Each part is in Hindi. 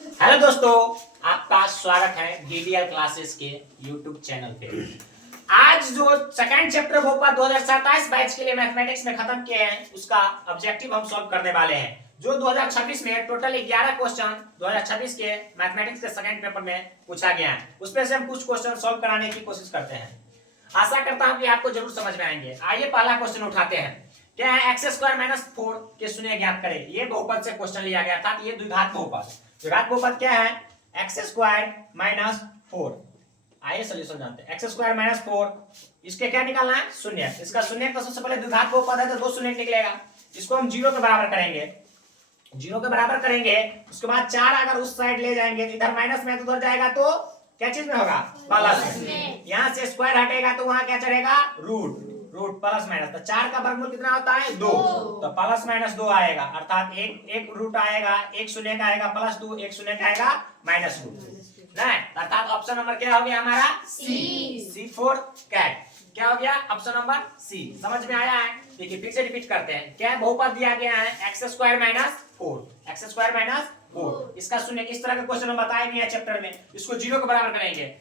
हेलो दोस्तों, आपका स्वागत है डीडीएल क्लासेस के यूट्यूब चैनल पे। आज जो सेकंड चैप्टर भोपाल 2027 बैच के लिए मैथमेटिक्स में खत्म किए हैं, उसका ऑब्जेक्टिव हम सॉल्व करने वाले हैं। जो 2026 में टोटल 11 क्वेश्चन 2026 के मैथमेटिक्स के सेकंड पेपर में पूछा गया है, उसमें से हम कुछ क्वेश्चन सॉल्व कराने की कोशिश करते हैं। आशा करता हूं कि आपको जरूर समझ में आएंगे। आइए पहला क्वेश्चन उठाते हैं। क्या है? x स्क्वायर माइनस 4 के शून्य ज्ञात करें। ये बहुपद से क्वेश्चन लिया गया था। ये द्विघात बहुपद। द्विघात बहुपद क्या है? x square minus 4। आइए सॉल्यूशन जानते हैं। x स्क्वायर माइनस 4, इसके क्या निकालना है? शून्य। इसका शून्य तो सबसे पहले द्विघात बहुपद है तो दो शून्य निकलेगा। इसको हम 0 के बराबर करेंगे। 0 के बराबर करेंगे, उसके बाद 4 अगर उस साइड ले जाएंगे, इधर माइनस में तो उधर जाएगा तो क्या चीज में होगा? प्लस में। यहाँ से स्क्वायर हटेगा तो वहां क्या चढ़ेगा? रूट। रूट प्लस माइनस, तो 4 का वर्गमूल कितना होता है? 2। तो प्लस माइनस 2 आएगा, अर्थात एक रूट आएगा, एक शून्य का आएगा +2, एक शून्य का आएगा -2। नहीं, अर्थात ऑप्शन नंबर क्या हो गया हमारा? C for cat. क्या हो गया? Option number C. समझ में आया है? देखिए फिर से रिपीट करते हैं। क्या बहुपद दिया गया है? x square minus 4। x square minus 4, इसका शून्य। इस तरह के क्वेश्चन हम बताए भी है चैप्टर में। इसको 0 के बराबर करेंगे,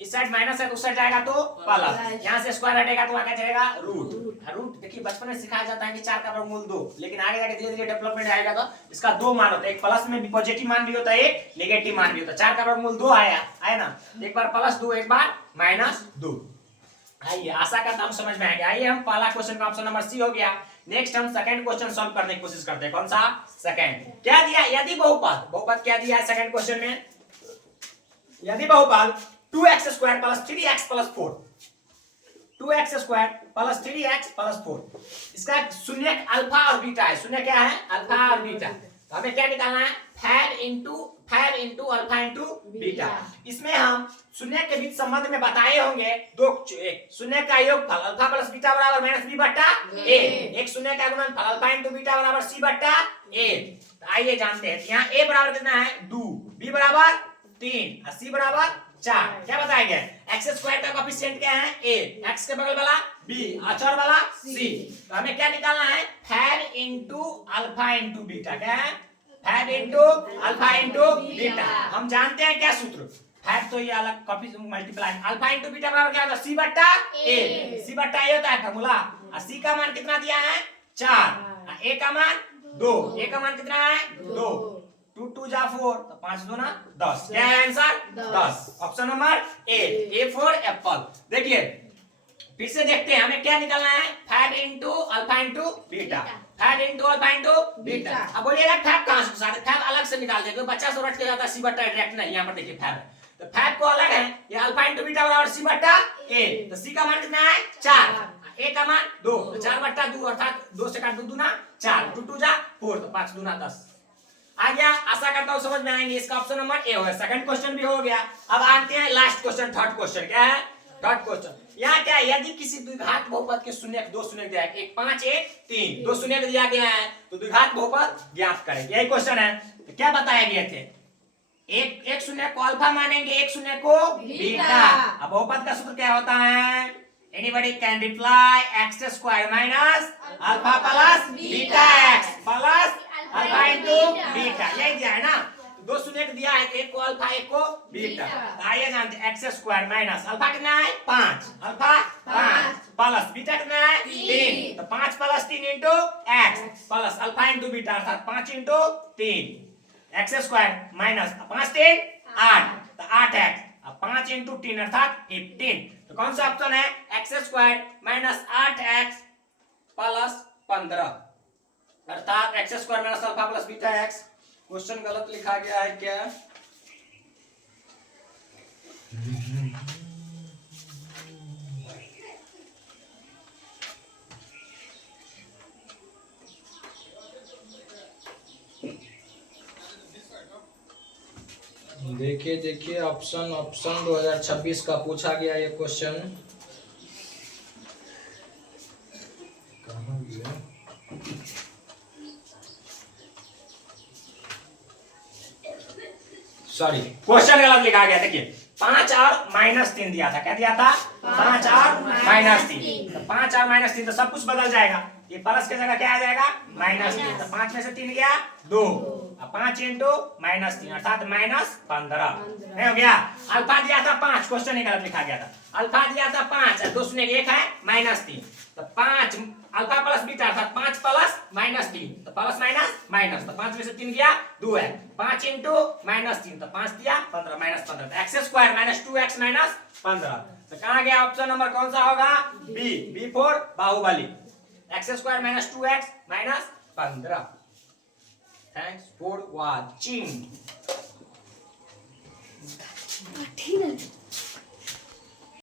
इस साइड माइनस है तो उस साइड जाएगा तो प्लस। यहाँ से स्क्वायर हटेगा तो वहां क्या चलेगा? रूट। रूट देखिए बचपन में सिखाया जाता है कि 4 का वर्गमूल 2, लेकिन आगे जाके धीरे धीरे डेवलपमेंट आएगा तो इसका 2 मान होता है। एक प्लस में भी पॉजिटिव मान भी होता है, एक नेगेटिव मान भी होता है। 4 का वर्गमूल 2 आया ना, एक बार +2, एक बार -2। आइए, आशा करता हूं समझ में आ गया। आइए हम पहला क्वेश्चन का ऑप्शन नंबर सी हो गया। नेक्स्ट हम सेकंड क्वेश्चन सॉल्व करने की कोशिश करते हैं। कौन सा? सेकंड। क्या दिया? यदि बहुपद क्या दिया है सेकंड क्वेश्चन में? यदि बहुपद 2x square plus 3x plus 4, 2x square plus 3x plus 4, इसका शून्य अल्फा और बीटा है। शून्य क्या है? अल्फा और बीटा। तो हमें क्या निकालना है? 5 इंटू अल्फा इंटू बीटा। इसमें हम शून्य के बीच संबंध में बताए होंगे दो। एक शून्य का योगफल अल्फा प्लस बीटा बराबर -b/a। एक शून्य का गुणनफल अल्फा इंटू बीटा बराबर c/a। तो आइए जानते हैं। यहाँ a बराबर कितना है? 2, b बराबर 3 और c बराबर 4। क्या बताया गया? x स्क्वायर का कोएफिशिएंट क्या है? a, x के बगल वाला b, अचर वाला c। तो हमें क्या निकालना है? 5 इंटू अल्फा इंटू बीटा। क्या है? 5 इंटू अल्फा इंटू बीटा। हम जानते हैं क्या सूत्र? 5 तो ये अलग copy multiply, alpha into beta बराबर क्या होता है? c/a। c/a होता है फार्मूला। और c का मान कितना दिया है? 4। a का मान 2। a का मान कितना है? 2। 2 2 जा 4, तो 5 2 ना 10। क्या है answer? 10। Option number A for Apple. देखिए फिर से देखते हैं हमें क्या निकालना है? 5 into alpha into beta. 5 into alpha into beta. अब बोलिएगा 5 कहां से? 5 अलग से निकाल देंगे, बच्चा से रट के जाता है c/a डायरेक्ट नहीं। यहाँ पर देखिए 5 तो 5 को अलग है, ये अल्फा इंटू बीटा बराबर c/a। तो c का मान कितना है? 4। a का मान 2, तो 4/2 अर्थात 2 से काट 2 दूना 4, 2 2 जा 4, तो 5 दूना 10 आ गया। आशा करता हूं समझ में आएंगे। इसका ऑप्शन नंबर ए हो गया। सेकंड क्वेश्चन भी हो गया। अब आते हैं लास्ट क्वेश्चन, थर्ड क्वेश्चन। क्या है? Third question. यहाँ क्या है? यदि किसी द्विघात बहुपद के शून्य दो शून्य दिया है, एक 5 1 3, दो शून्य दिया गया है, तो द्विघात बहुपद ज्ञात करें। यही क्वेश्चन है। तो क्या बताए गए थे? एक शून्य को अल्फा मानेंगे, एक शून्य को बीटा। अब बहुपद का सूत्र क्या होता है? Anybody can reply x square minus alpha plus beta x plus alpha into beta. यही दिया है ना, तो दो शून्य दिया है, एक को अल्फा एक को बीटा। आइए जानते हैं। x स्क्वायर माइनस अल्फा कितना है? 5, अल्फा 5 प्लस बीटा कितना है? 3, तो 5 plus 3 into x plus alpha into beta अर्थात 5 इंटू 3। x स्क्वायर माइनस 5 3 8, तो 8x। अब 5 इंटू 3 अर्थात 15। तो कौन सा ऑप्शन है? x square minus 8x plus 15 अर्थात x square minus alpha plus beta x। Question गलत लिखा गया है क्या? देखिए ऑप्शन 2026 का पूछा गया ये क्वेश्चन। कहाँ गया? सॉरी, क्वेश्चन गलत लिखा गया। देखिए 5 और -3 दिया था। क्या दिया था? 5 और -3। तो 5 और -3 तो सब कुछ बदल जाएगा। ये प्लस की जगह क्या आ जाएगा? -3। तो 5 में से 3 गया 2, 5 इंटू -3 अर्थात -15 नहीं हो गया। अल्फा दिया था 5, क्वेश्चन ही गलत लिखा गया था। अल्फा दिया था 5 और 2 शून्य 1 है -3, तो 5 अल्फा प्लस बीटा अर्थात 5 प्लस -3, तो प्लस माइनस, तो 5 में से 3 गया 2 है। 5 इंटू -3 तो 5 दिया 15 -15, तो x स्क्वायर -2x -15, तो कहां गया ऑप्शन नंबर कौन सा होगा? B for Baahubali, x square -2x -15। Thanks for watching.